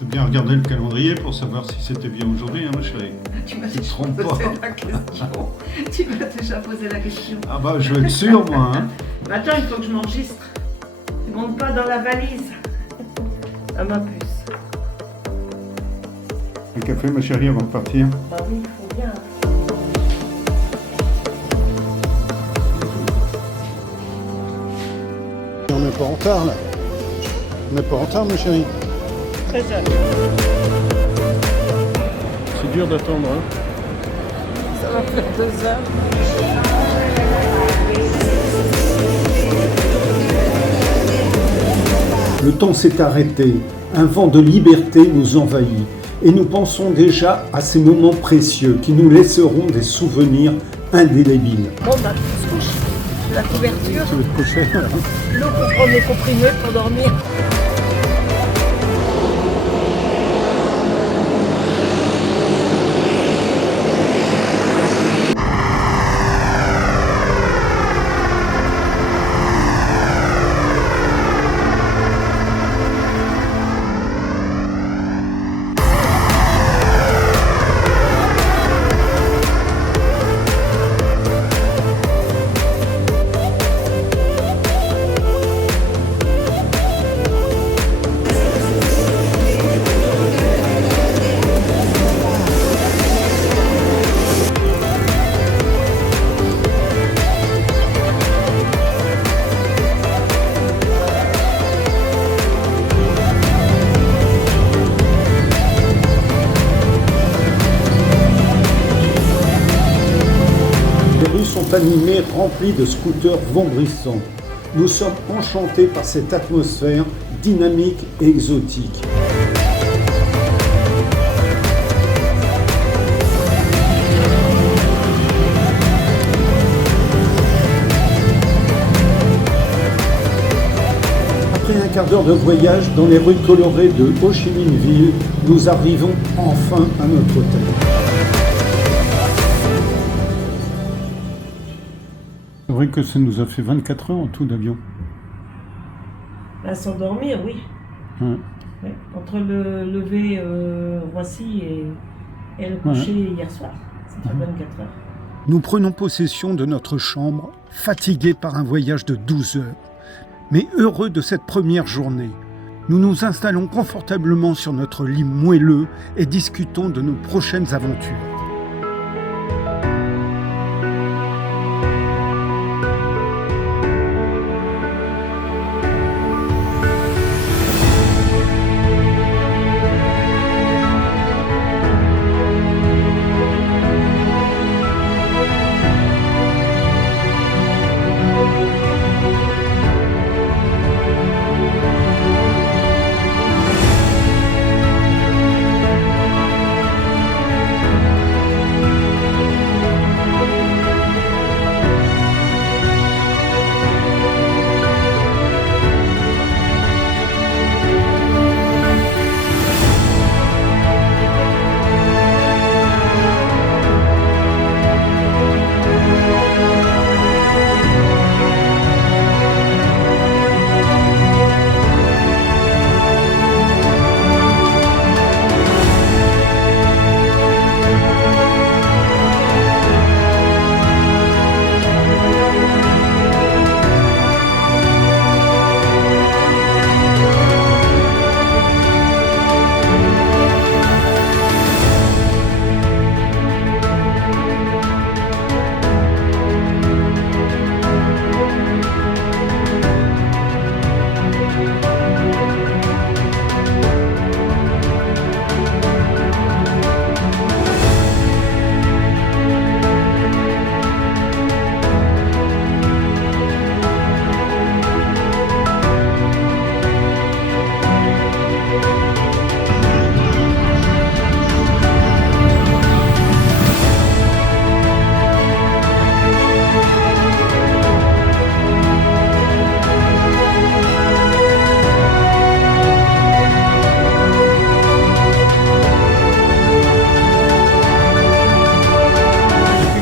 T'as bien regardé le calendrier pour savoir si c'était bien aujourd'hui, hein, ma chérie? Tu m'as Tu te déjà trompes posé pas. la question. Tu m'as déjà posé la question. Ah bah, je veux être sûr, moi. Hein. Mais attends, il faut que je m'enregistre. Tu montes pas dans la valise. À ma puce. Un café, ma chérie, avant de partir. Bah oui, il faut bien. On n'est pas en retard, là. On n'est pas en retard, ma chérie. Très jeune. C'est dur d'attendre, hein. Ça va faire 2 heures. Le temps s'est arrêté, un vent de liberté nous envahit et nous pensons déjà à ces moments précieux qui nous laisseront des souvenirs indélébiles. Bon, bah, on se couche. La couverture, Tu veux te coucher, là? l'eau pour prendre les comprimés pour dormir. Les rues sont animées, remplies de scooters vombrissants. Nous sommes enchantés par cette atmosphère dynamique et exotique. Après un quart d'heure de voyage dans les rues colorées de Ho Chi Minh Ville, nous arrivons enfin à notre hôtel. C'est vrai que ça nous a fait 24 heures en tout d'avion. À s'endormir, oui. Ouais. Oui. Entre le lever Roissy et le coucher hier soir. Ça fait 24 heures. Nous prenons possession de notre chambre, fatigués par un voyage de 12 heures, mais heureux de cette première journée. Nous nous installons confortablement sur notre lit moelleux et discutons de nos prochaines aventures.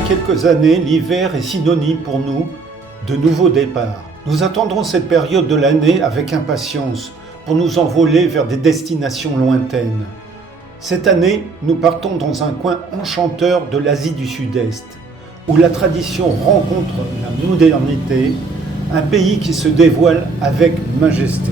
quelques années, l'hiver est synonyme pour nous de nouveaux départs. Nous attendrons cette période de l'année avec impatience. pour nous envoler vers des destinations lointaines. Cette année, nous partons dans un coin enchanteur de l'Asie du Sud-Est, où la tradition rencontre la modernité, un pays qui se dévoile avec majesté.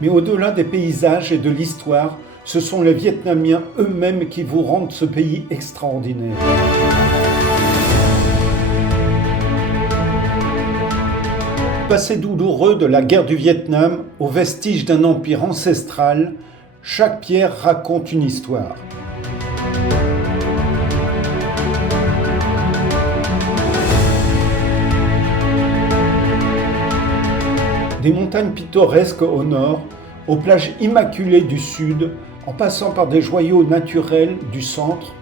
Mais au-delà des paysages et de l'histoire, ce sont les Vietnamiens eux-mêmes qui vous rendent ce pays extraordinaire. Passé douloureux de la guerre du Vietnam aux vestiges d'un empire ancestral, chaque pierre raconte une histoire. Des montagnes pittoresques au nord, aux plages immaculées du sud, en passant par des joyaux naturels du centre,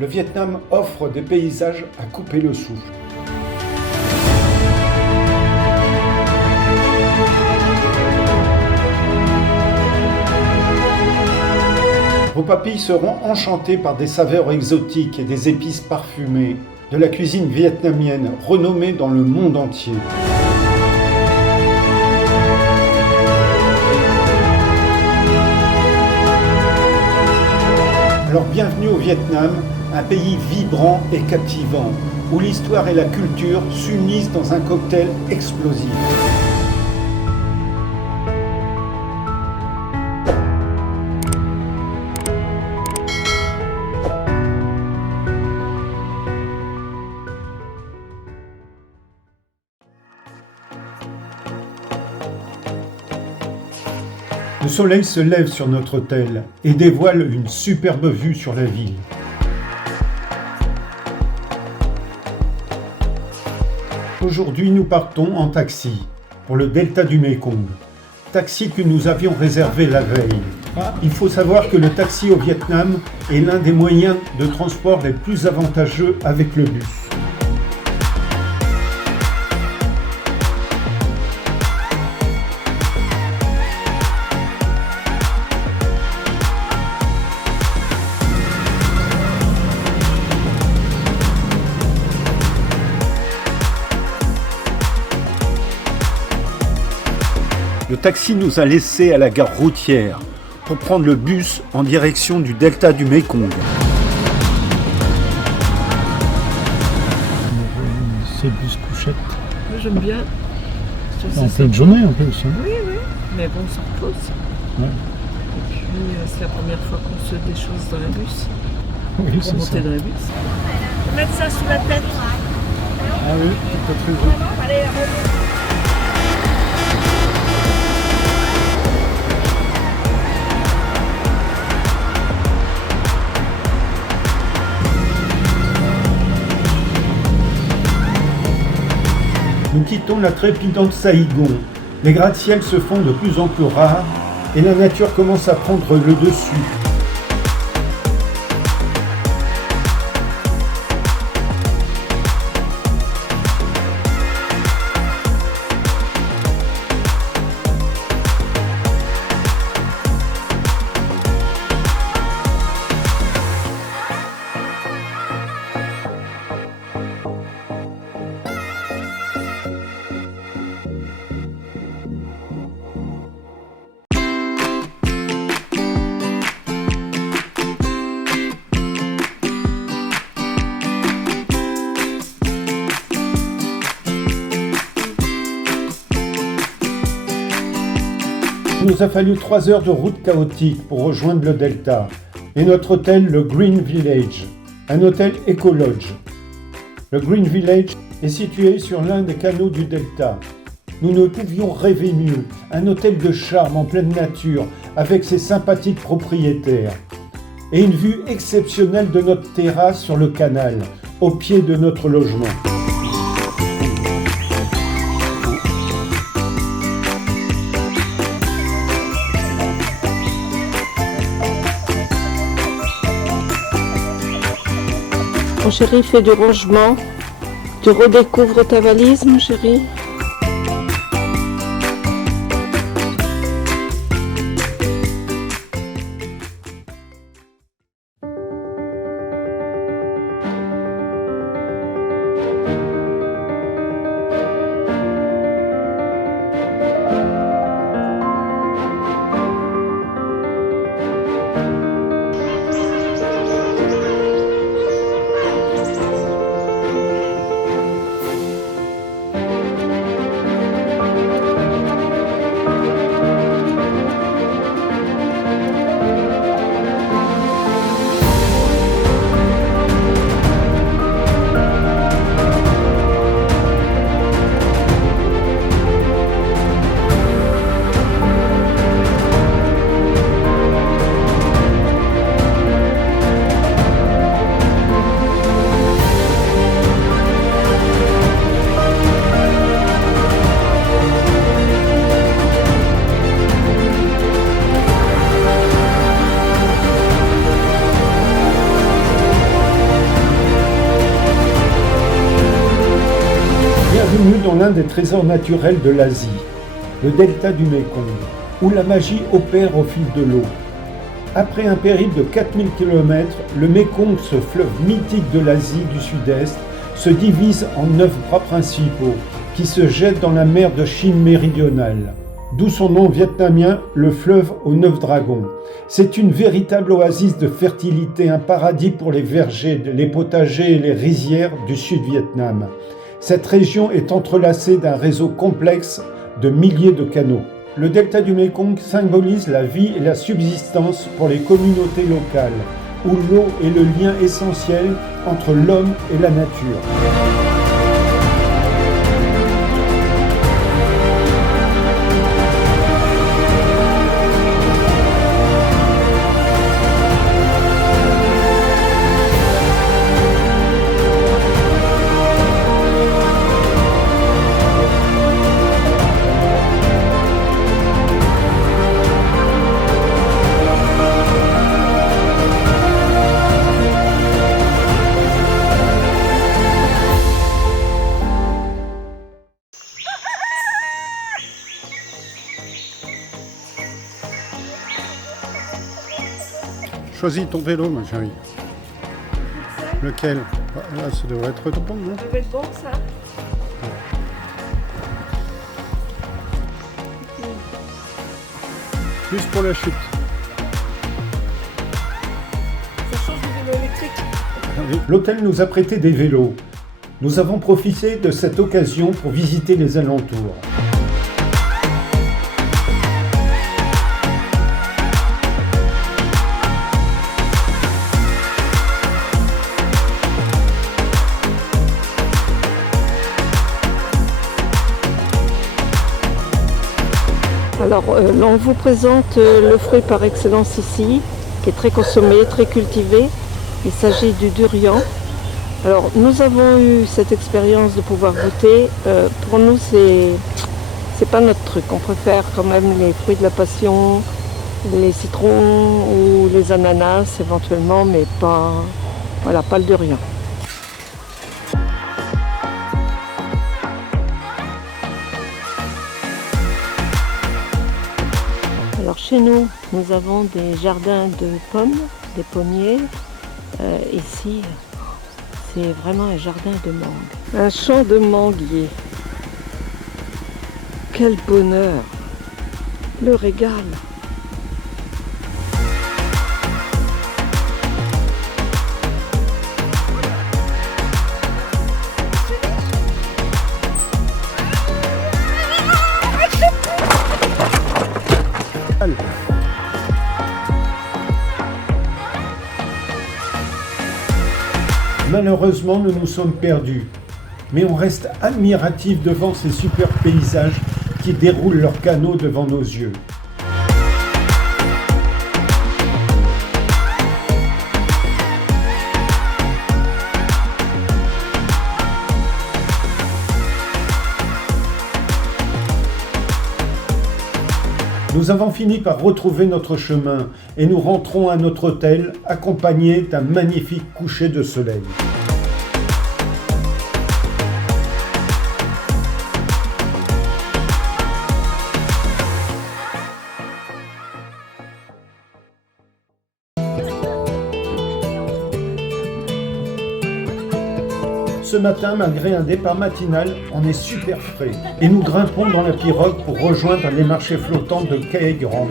le Vietnam offre des paysages à couper le souffle. Vos papilles seront enchantées par des saveurs exotiques et des épices parfumées, de la cuisine vietnamienne renommée dans le monde entier. Alors bienvenue au Vietnam, un pays vibrant et captivant, où l'histoire et la culture s'unissent dans un cocktail explosif. Le soleil se lève sur notre hôtel et dévoile une superbe vue sur la ville. Aujourd'hui, nous partons en taxi pour le delta du Mékong. Taxi que nous avions réservé la veille. Il faut savoir que le taxi au Vietnam est l'un des moyens de transport les plus avantageux avec le bus. Le taxi nous a laissés à la gare routière pour prendre le bus en direction du delta du Mékong. C'est bus couchette. Moi j'aime bien. En pleine journée un peu aussi. Oui, oui, mais bon, ça repose. Ouais. Et puis c'est la première fois qu'on se des choses dans la bus. Oui, Pour c'est monter ça. dans la bus. Je vais mettre ça sous la tête. Ah oui, peut-être raison. Nous quittons la trépidante Saïgon. Les gratte-ciels se font de plus en plus rares et la nature commence à prendre le dessus. Il nous a fallu 3 heures de route chaotique pour rejoindre le delta et notre hôtel, le Green Village, un hôtel éco-lodge. Le Green Village est situé sur l'un des canaux du delta. Nous ne pouvions rêver mieux, un hôtel de charme en pleine nature avec ses sympathiques propriétaires et une vue exceptionnelle de notre terrasse sur le canal, au pied de notre logement. Mon chéri fait du rangement. Tu redécouvres ta valise, mon chéri? Bienvenue dans l'un des trésors naturels de l'Asie, le delta du Mékong, où la magie opère au fil de l'eau. Après un périple de 4000 km, le Mékong, ce fleuve mythique de l'Asie du Sud-Est, se divise en 9 bras principaux qui se jettent dans la mer de Chine méridionale. D'où son nom vietnamien, le fleuve aux 9 dragons. C'est une véritable oasis de fertilité, un paradis pour les vergers, les potagers et les rizières du Sud-Vietnam. Cette région est entrelacée d'un réseau complexe de milliers de canaux. Le delta du Mékong symbolise la vie et la subsistance pour les communautés locales, où l'eau est le lien essentiel entre l'homme et la nature. Choisis ton vélo, ma chérie. Lequel? Là, ça devrait être bon, non? Ça va être bon, ça? Juste pour la chute. Ça change du vélo électrique. L'hôtel nous a prêté des vélos. Nous avons profité de cette occasion pour visiter les alentours. Alors, on vous présente le fruit par excellence ici, qui est très consommé, très cultivé. Il s'agit du durian. Alors, nous avons eu cette expérience de pouvoir goûter. Pour nous, c'est pas notre truc. On préfère quand même les fruits de la passion, les citrons ou les ananas éventuellement, mais pas, voilà, pas le durian. Alors chez nous, nous avons des jardins de pommes, des pommiers. Ici, c'est vraiment un jardin de mangue. Un champ de manguiers. Quel bonheur! Le régal! Malheureusement, nous nous sommes perdus, mais on reste admiratif devant ces superbes paysages qui déroulent leurs canaux devant nos yeux. Nous avons fini par retrouver notre chemin et nous rentrons à notre hôtel accompagnés d'un magnifique coucher de soleil. Ce matin, malgré un départ matinal, on est super frais et nous grimpons dans la pirogue pour rejoindre les marchés flottants de Cay Grand.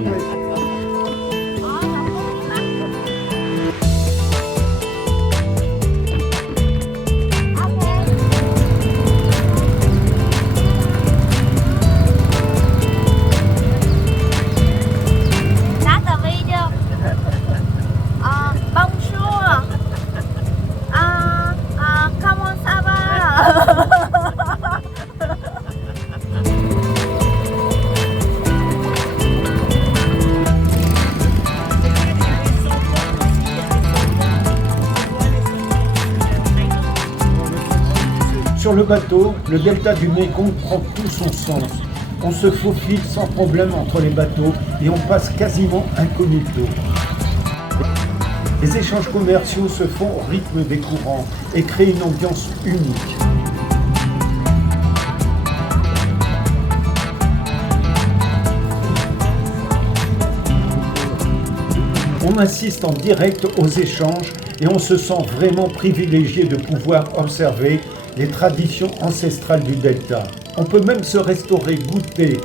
Sur le bateau, le delta du Mékong prend tout son sens. On se faufile sans problème entre les bateaux et on passe quasiment incognito. Les échanges commerciaux se font au rythme des courants et créent une ambiance unique. On assiste en direct aux échanges et on se sent vraiment privilégié de pouvoir observer les traditions ancestrales du Delta. On peut même se restaurer, goûter.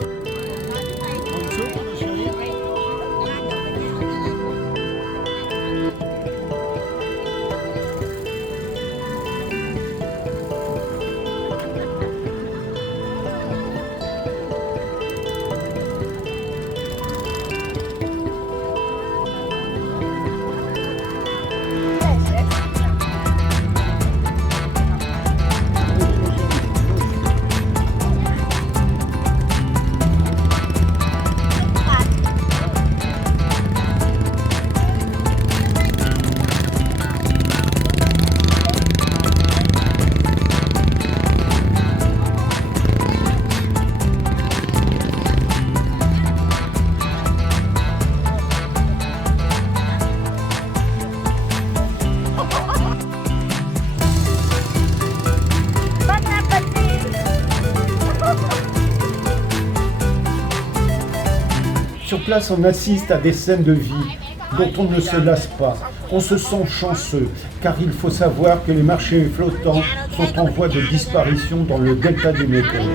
Sur place, on assiste à des scènes de vie dont on ne se lasse pas. On se sent chanceux, car il faut savoir que les marchés flottants sont en voie de disparition dans le delta du Mekong.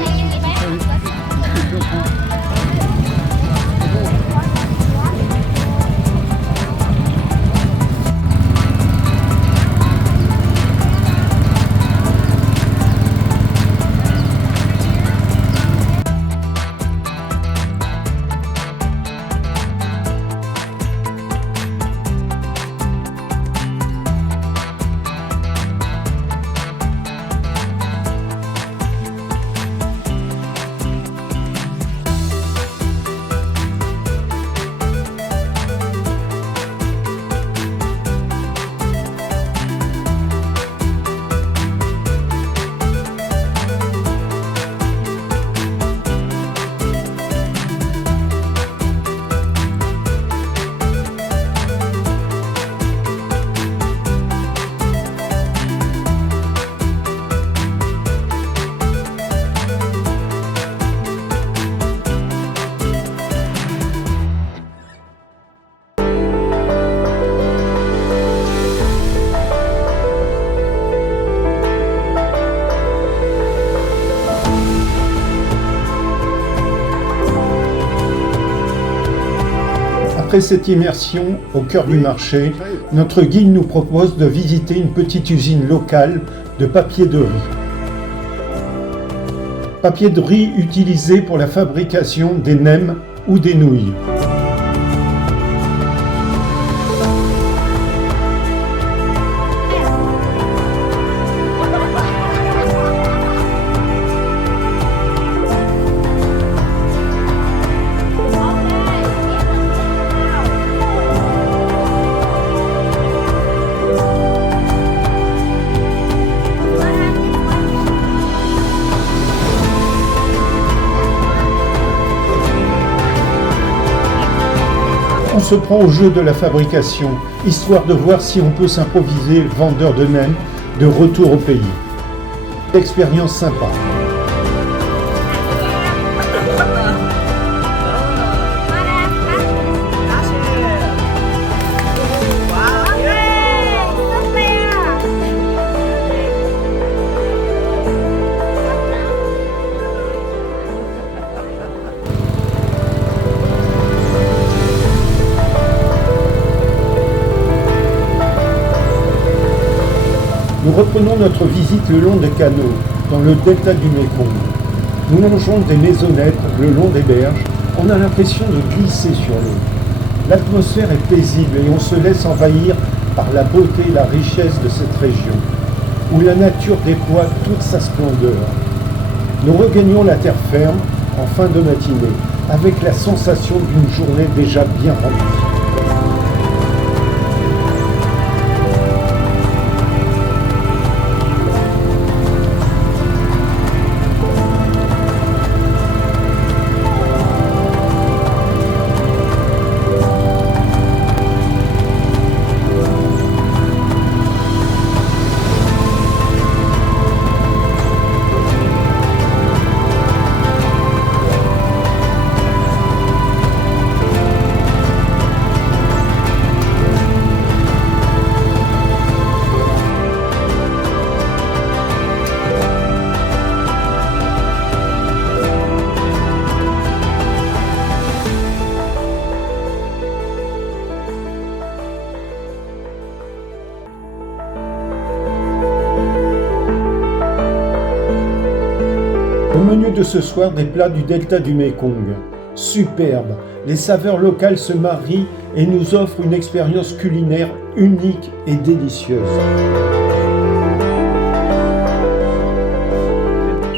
Après cette immersion au cœur du marché, notre guide nous propose de visiter une petite usine locale de papier de riz. Papier de riz utilisé pour la fabrication des nems ou des nouilles. On se prend au jeu de la fabrication, histoire de voir si on peut s'improviser vendeur de nems de retour au pays. Expérience sympa. Nous reprenons notre visite le long des canaux, dans le delta du Mekong. Nous longeons des maisonnettes le long des berges. On a l'impression de glisser sur l'eau. L'atmosphère est paisible et on se laisse envahir par la beauté et la richesse de cette région, où la nature déploie toute sa splendeur. Nous regagnons la terre ferme en fin de matinée, avec la sensation d'une journée déjà bien remplie. menu de ce soir des plats du delta du Mékong. Superbe, les saveurs locales se marient et nous offrent une expérience culinaire unique et délicieuse.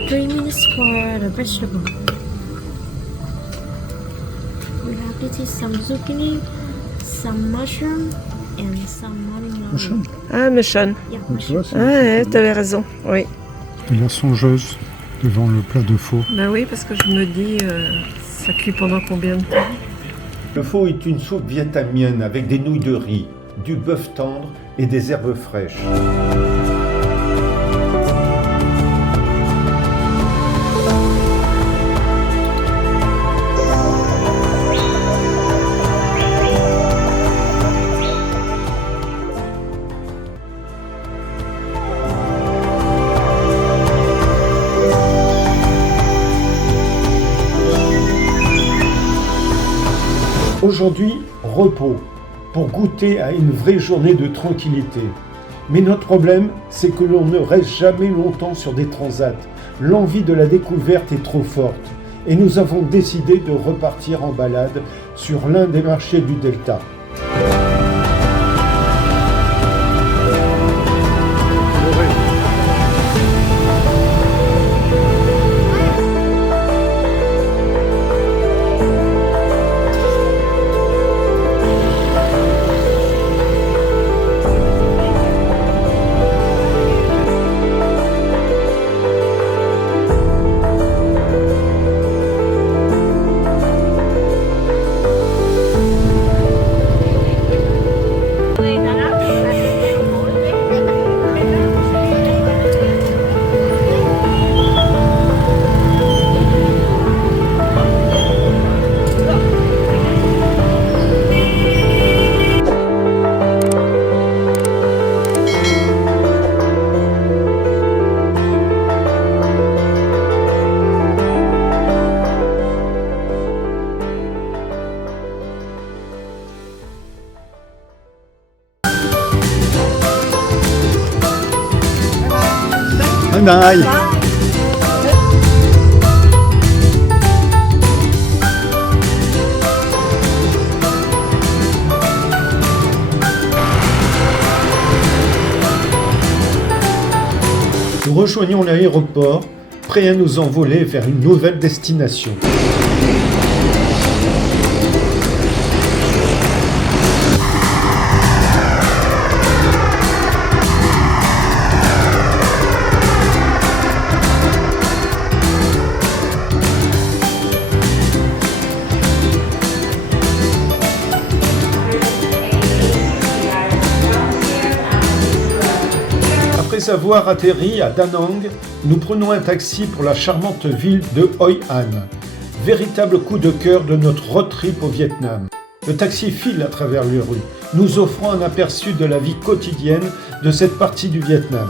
3 minutes for the vegetable. We have to take some zucchini, some mushroom, and some Mushroom. Ah, Méchon. Yeah, Donc, tu vois, c'est Ouais, t'avais raison. Oui. la songeuse devant le plat de faux. Ben oui, parce que je me dis, ça cuit pendant combien de temps? Le pho est une soupe vietnamienne avec des nouilles de riz, du bœuf tendre et des herbes fraîches. Aujourd'hui, repos, pour goûter à une vraie journée de tranquillité. Mais notre problème, c'est que l'on ne reste jamais longtemps sur des transats. L'envie de la découverte est trop forte. Et nous avons décidé de repartir en balade sur l'un des marchés du Delta. Bye. Nous rejoignons l'aéroport, prêts à nous envoler vers une nouvelle destination. Après avoir atterri à Da Nang, nous prenons un taxi pour la charmante ville de Hoi An. Véritable coup de cœur de notre road trip au Vietnam. Le taxi file à travers les rues, nous offrant un aperçu de la vie quotidienne de cette partie du Vietnam.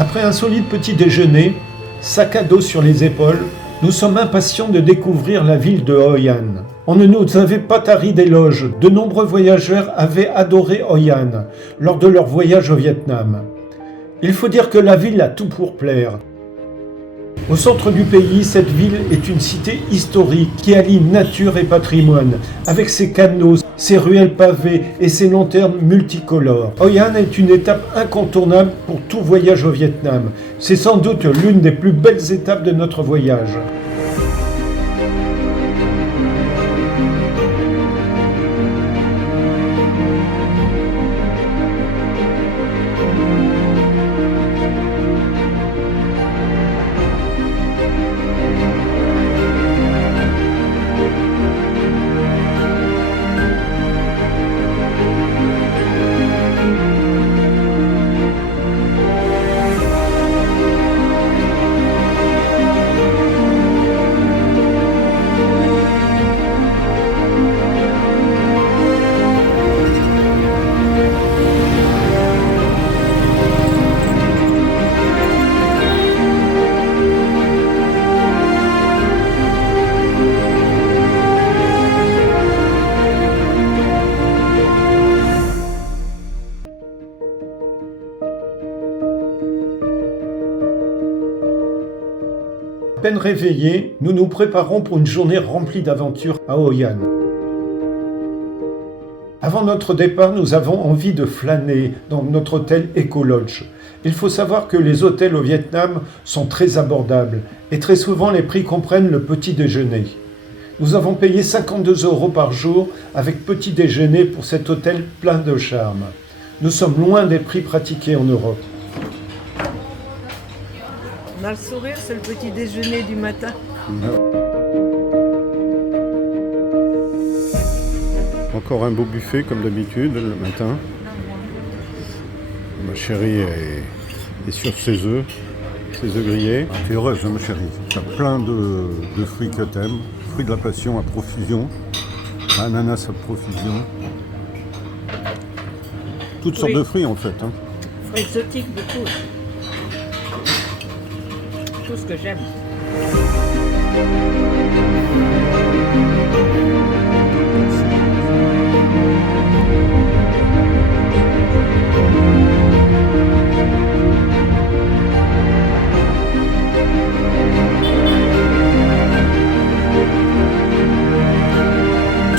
Après un solide petit déjeuner, sac à dos sur les épaules, nous sommes impatients de découvrir la ville de Hoi An. On ne nous avait pas tari d'éloges. De nombreux voyageurs avaient adoré Hoi An lors de leur voyage au Vietnam. Il faut dire que la ville a tout pour plaire. Au centre du pays, cette ville est une cité historique qui allie nature et patrimoine, avec ses canaux, ses ruelles pavées et ses lanternes multicolores. Hoi An est une étape incontournable pour tout voyage au Vietnam. C'est sans doute l'une des plus belles étapes de notre voyage. À peine réveillés, nous nous préparons pour une journée remplie d'aventures à Hoi An. Avant notre départ, nous avons envie de flâner dans notre hôtel Eco Lodge. Il faut savoir que les hôtels au Vietnam sont très abordables et très souvent les prix comprennent le petit déjeuner. Nous avons payé 52 € par jour avec petit déjeuner pour cet hôtel plein de charme. Nous sommes loin des prix pratiqués en Europe. On a le sourire, c'est le petit déjeuner du matin. Encore un beau buffet comme d'habitude le matin. Ma chérie est sur ses œufs grillés. Tu es heureuse, ma chérie. Tu as plein de fruits que tu aimes. Fruits de la passion à profusion. Ananas à profusion. Toutes sortes de fruits en fait. Hein. Fruits exotiques, beaucoup. Tout ce que j'aime.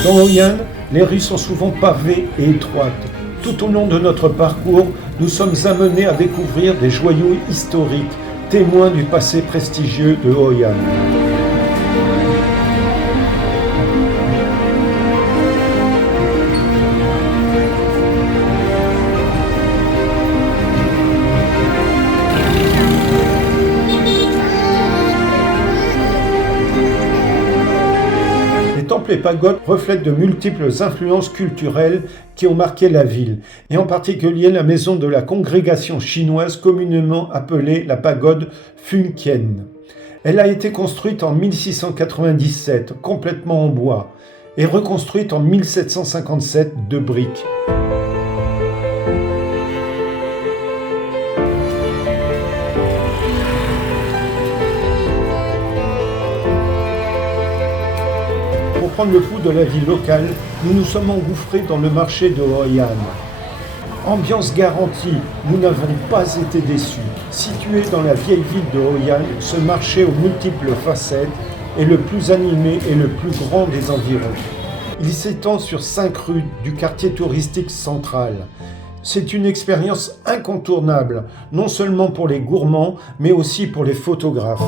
Dans Hoi An, les rues sont souvent pavées et étroites. Tout au long de notre parcours, nous sommes amenés à découvrir des joyaux historiques, témoins du passé prestigieux de Hoi An. Les temples et pagodes reflètent de multiples influences culturelles qui ont marqué la ville, et en particulier la maison de la congrégation chinoise communément appelée la pagode Phun Kien. Elle a été construite en 1697, complètement en bois, et reconstruite en 1757 de briques. Pour prendre le pouls de la vie locale, nous nous sommes engouffrés dans le marché de Hoi An. Ambiance garantie, nous n'avons pas été déçus. Situé dans la vieille ville de Hoi An, ce marché aux multiples facettes est le plus animé et le plus grand des environs. Il s'étend sur 5 rues du quartier touristique central. C'est une expérience incontournable, non seulement pour les gourmands, mais aussi pour les photographes.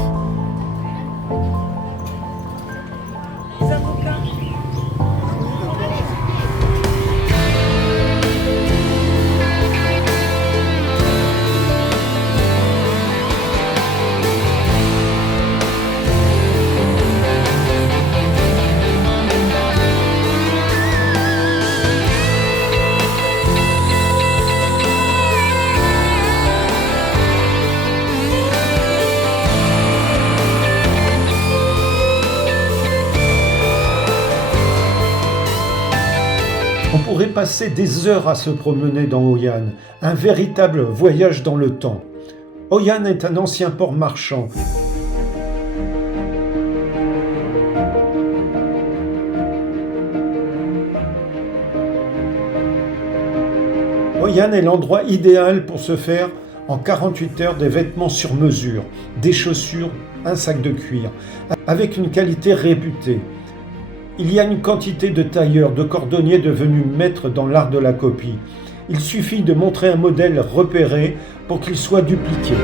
On pourrait passer des heures à se promener dans Hoi An, un véritable voyage dans le temps. Hoi An est un ancien port marchand. Hoi An est l'endroit idéal pour se faire en 48 heures des vêtements sur mesure, des chaussures, un sac de cuir, avec une qualité réputée. Il y a une quantité de tailleurs, de cordonniers devenus maîtres dans l'art de la copie. Il suffit de montrer un modèle repéré pour qu'il soit dupliqué.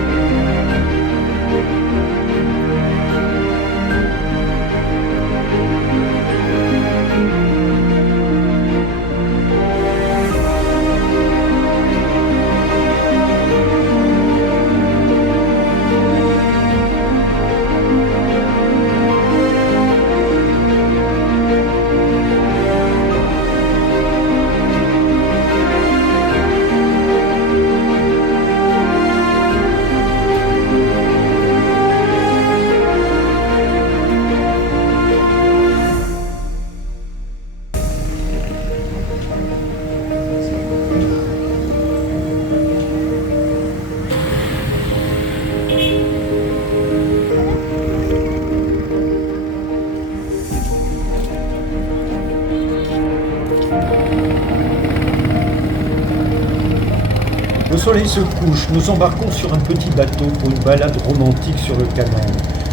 Le soleil se couche, nous embarquons sur un petit bateau pour une balade romantique sur le canal.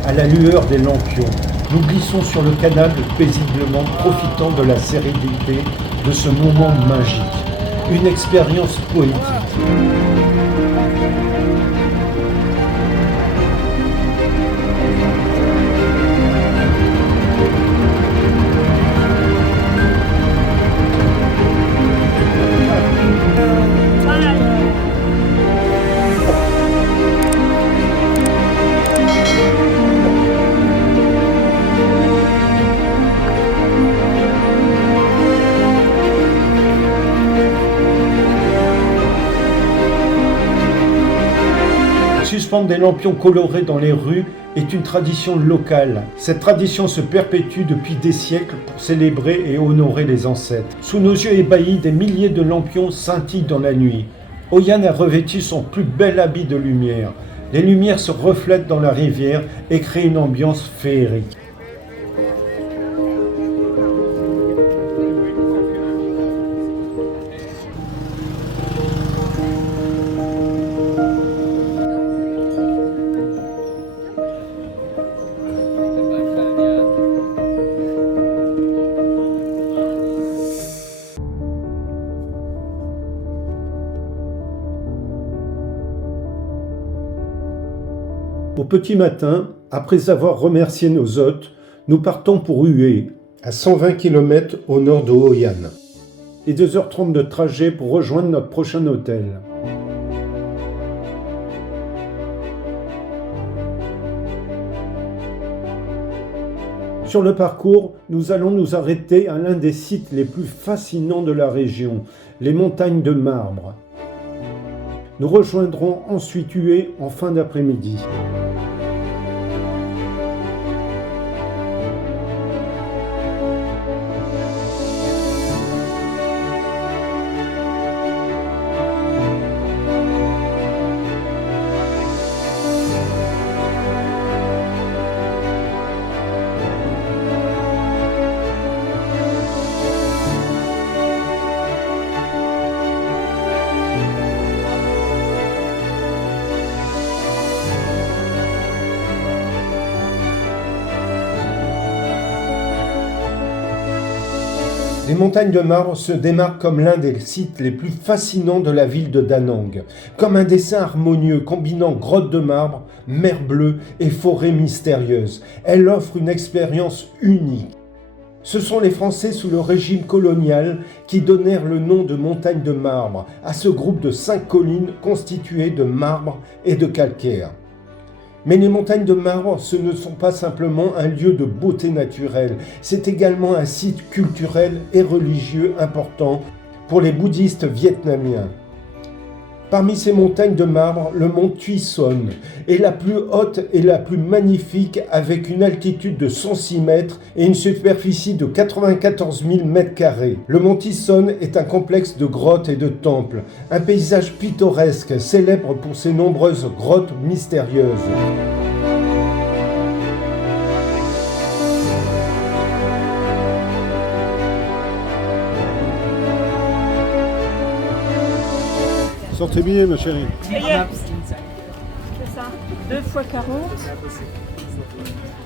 À la lueur des lampions, nous glissons sur le canal paisiblement, profitant de la sérénité de ce moment magique. Une expérience poétique. Suspendre des lampions colorés dans les rues est une tradition locale. Cette tradition se perpétue depuis des siècles pour célébrer et honorer les ancêtres. Sous nos yeux ébahis, des milliers de lampions scintillent dans la nuit. Hoi An a revêtu son plus bel habit de lumière. Les lumières se reflètent dans la rivière et créent une ambiance féerique. Au petit matin, après avoir remercié nos hôtes, nous partons pour Hue, à 120 km au nord de Hoi An, et 2h30 de trajet pour rejoindre notre prochain hôtel. Sur le parcours, nous allons nous arrêter à l'un des sites les plus fascinants de la région, les montagnes de marbre. Nous rejoindrons ensuite Hue en fin d'après-midi. Les montagnes de marbre se démarquent comme l'un des sites les plus fascinants de la ville de Da Nang, comme un dessin harmonieux combinant grottes de marbre, mer bleue et forêts mystérieuses. Elle offre une expérience unique. Ce sont les Français sous le régime colonial qui donnèrent le nom de montagnes de marbre à ce groupe de 5 collines constituées de marbre et de calcaire. Mais les montagnes de marbre, ce ne sont pas simplement un lieu de beauté naturelle, c'est également un site culturel et religieux important pour les bouddhistes vietnamiens. Parmi ces montagnes de marbre, le mont Tucson est la plus haute et la plus magnifique avec une altitude de 106 mètres et une superficie de 94 000 mètres carrés. Le mont Tucson est un complexe de grottes et de temples, un paysage pittoresque célèbre pour ses nombreuses grottes mystérieuses. Sortez bien, ma chérie. C'est ça. 2 fois 40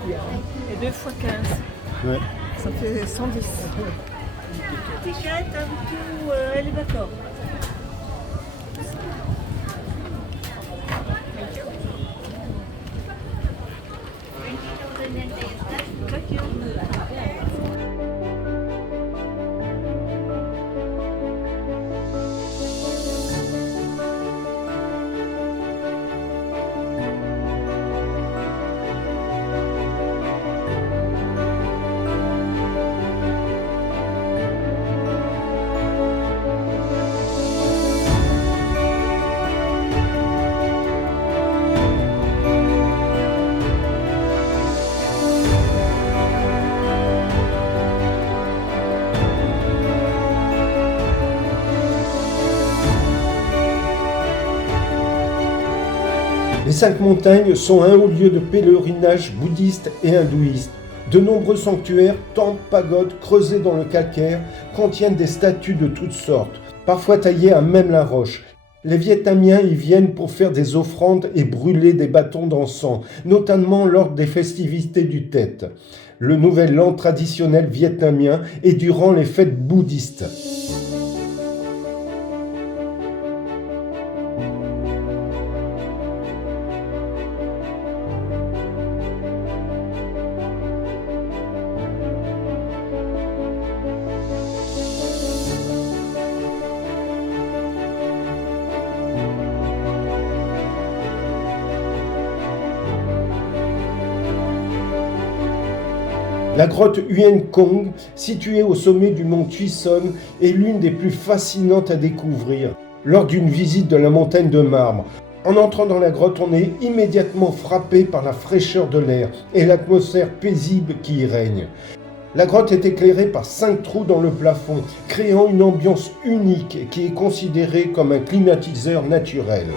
et 2 fois 15. Ouais. Ça fait 110. T-shirt, tout, elle est d'accord. Les 5 montagnes sont un haut lieu de pèlerinage bouddhiste et hindouiste. De nombreux sanctuaires, temples, pagodes creusés dans le calcaire contiennent des statues de toutes sortes, parfois taillées à même la roche. Les Vietnamiens y viennent pour faire des offrandes et brûler des bâtons d'encens, notamment lors des festivités du Tet, le nouvel an traditionnel vietnamien, et durant les fêtes bouddhistes. La grotte Huyen Kong, située au sommet du mont Tucson, est l'une des plus fascinantes à découvrir lors d'une visite de la montagne de marbre. En entrant dans la grotte, on est immédiatement frappé par la fraîcheur de l'air et l'atmosphère paisible qui y règne. La grotte est éclairée par 5 trous dans le plafond, créant une ambiance unique qui est considérée comme un climatiseur naturel.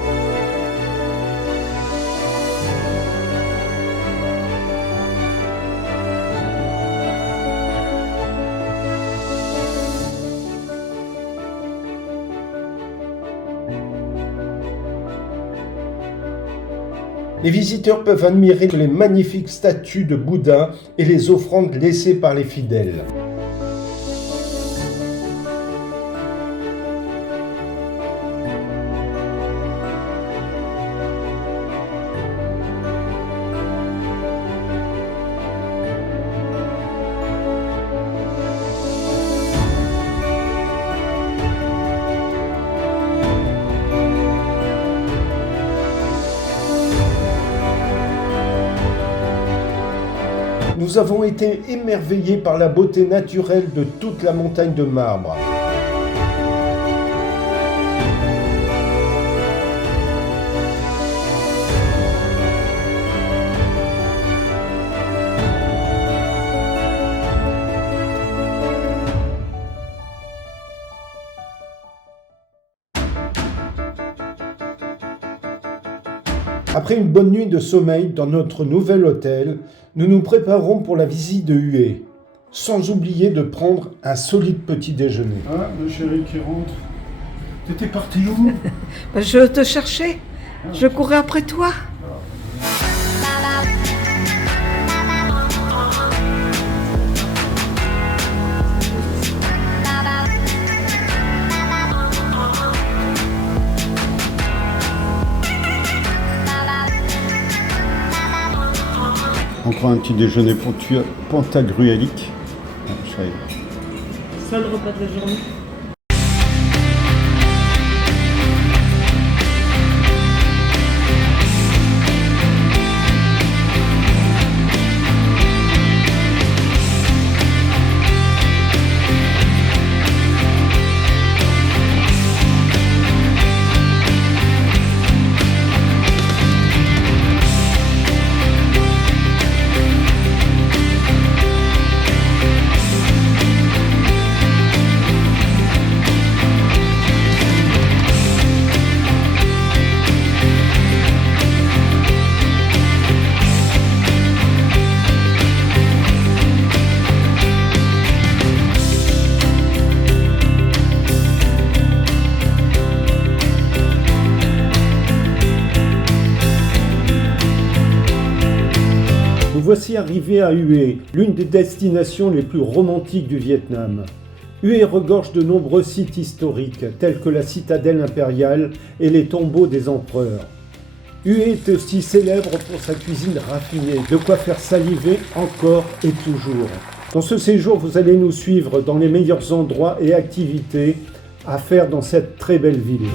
Les visiteurs peuvent admirer les magnifiques statues de Bouddha et les offrandes laissées par les fidèles. Nous avons été émerveillés par la beauté naturelle de toute la montagne de marbre. Après une bonne nuit de sommeil dans notre nouvel hôtel, nous nous préparons pour la visite de Hue, sans oublier de prendre un solide petit déjeuner. Ah, ma chérie qui rentre. T'étais parti où? Je te cherchais, je courais après toi. Encore un petit déjeuner pantagruélique. Seul repas de la journée. voici arrivés à Hue, l'une des destinations les plus romantiques du Vietnam. Hue regorge de nombreux sites historiques, tels que la citadelle impériale et les tombeaux des empereurs. Hue est aussi célèbre pour sa cuisine raffinée, de quoi faire saliver encore et toujours. Dans ce séjour, vous allez nous suivre dans les meilleurs endroits et activités à faire dans cette très belle ville.